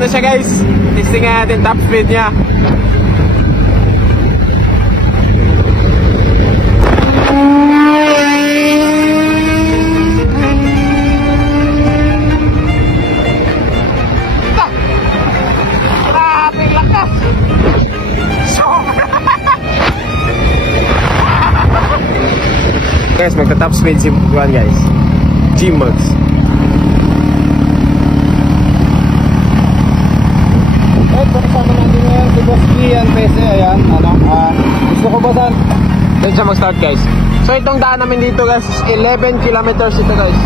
na siya guys. Testing natin top speed niya. Grabing lakas. Guys, magta-top speed si Juan guys. G-Max. Kasama natin ngayon si Boss Ian Pese. Ayan, gusto ko ba saan? Then siya mag-start guys. So itong daan namin dito guys, 11 kilometers ito guys.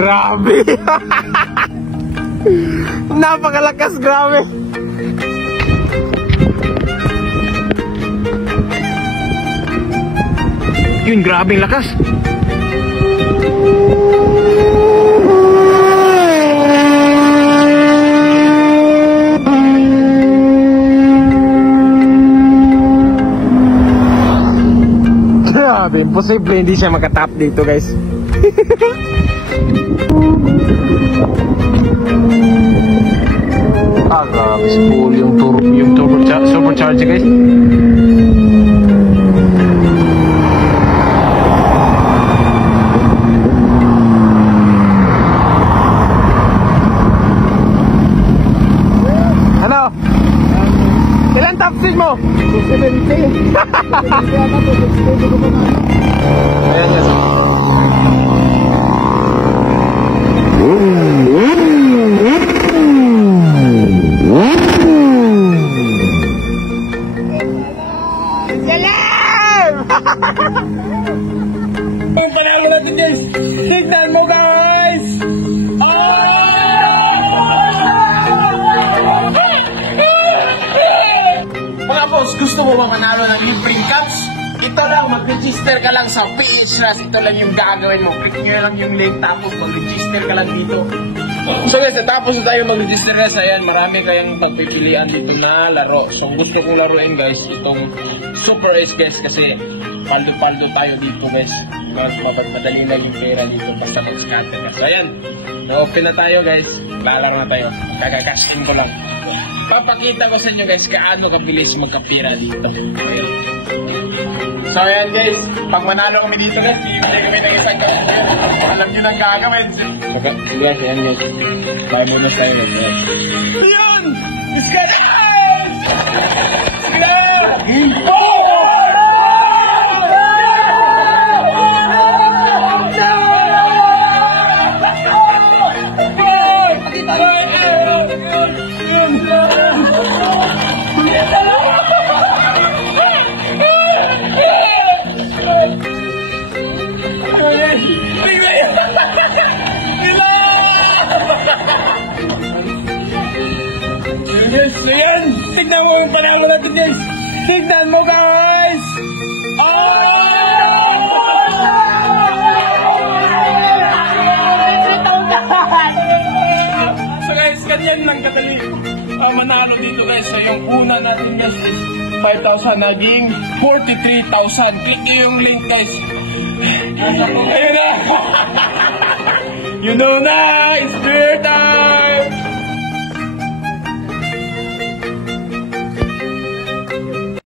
Grabe. Napakalakas, grabe. Yun, grabing lakas. Grabe, imposible hindi siya makatap dito guys. Grabe, full yung supercharger guys. Ano? Ilan top speed mo? 270. Ayan guys. Ang panalo natin guys, tignan mo guys. Mga boss, gusto mo ba manalo ng libreng caps? Ito lang, mag-register ka lang sa PH Rush. Ito lang yung gagawin mo. Click nyo lang yung link tapos mag-register ka lang dito. So guys, tapos na tayo mag-register guys. Ayan, marami kayang pagpipilian dito na laro. So gusto kong laruin guys, itong Super Ace guys kasi paldo-paldo tayo dito guys. Madali lang yung pera dito basta mag-scatter guys. Ayan, open na tayo guys. Lalaro na tayo. Gagagasin ko lang. Papakita ko sa inyo guys kaano kabilis magkapira dito. Okay. So ayan guys, pag manalo kami dito guys, bibigyan kami ng isang guys. Alam nyo nang gagawin. Okay, guys, ayan guys. Bye muna tayo guys. Ayan! Iska na! Iska! Yes, ayan! Tignan mo yung panalo natin guys! Tignan mo guys! So guys, ganyan lang kadali manalo dito guys. So yung una natin guys is 5,000 naging 43,000. Click nyo yung link guys. Ayun na! You know na!